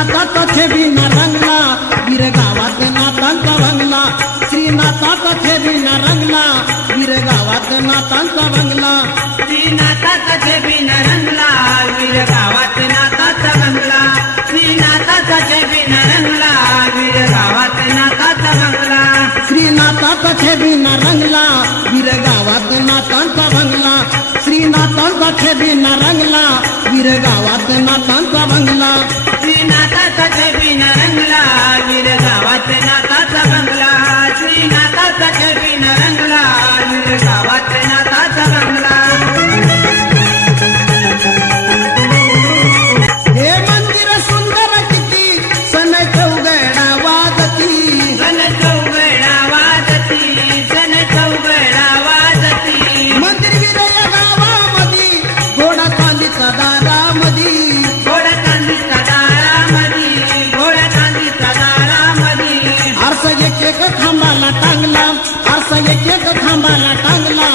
श्रीनाथाचा छबिना रंगला वीर गावात नातांचा बंगला श्रीनाथाचा छबिना रंगला वीर गावात नातांचा बंगला श्रीनाथाचा छबिना रंगला वीर गावात नाताचा बंगला श्रीनाथाचा छबिना रंगला वीर गावात नाताचा बंगला श्रीनाथाचा छबिना रंगला वीर गावात नातांचा बंगला श्रीनाथाचा छबिना रंगला वीर गावात नातांचा बंगला श्रीनाथाचा छबिना रंगला वीर गावात नाताचा बंगला श्रीनाथाचा छबिना रंगला वीर गावात नाताचा बंगला हे मंदिर सुंदर किती सन चौघडा वाजती सन चौघडा वाजती सन चौघडा वाजती मंदिर विजय गावामधी घोडा चांदीचा दारामधी घोडा चांदीचा दारामधी घोडा चांदीचा दारामधी आरसा एक एक खांबाला टांगला आरसा एक एक खांबाला टांगला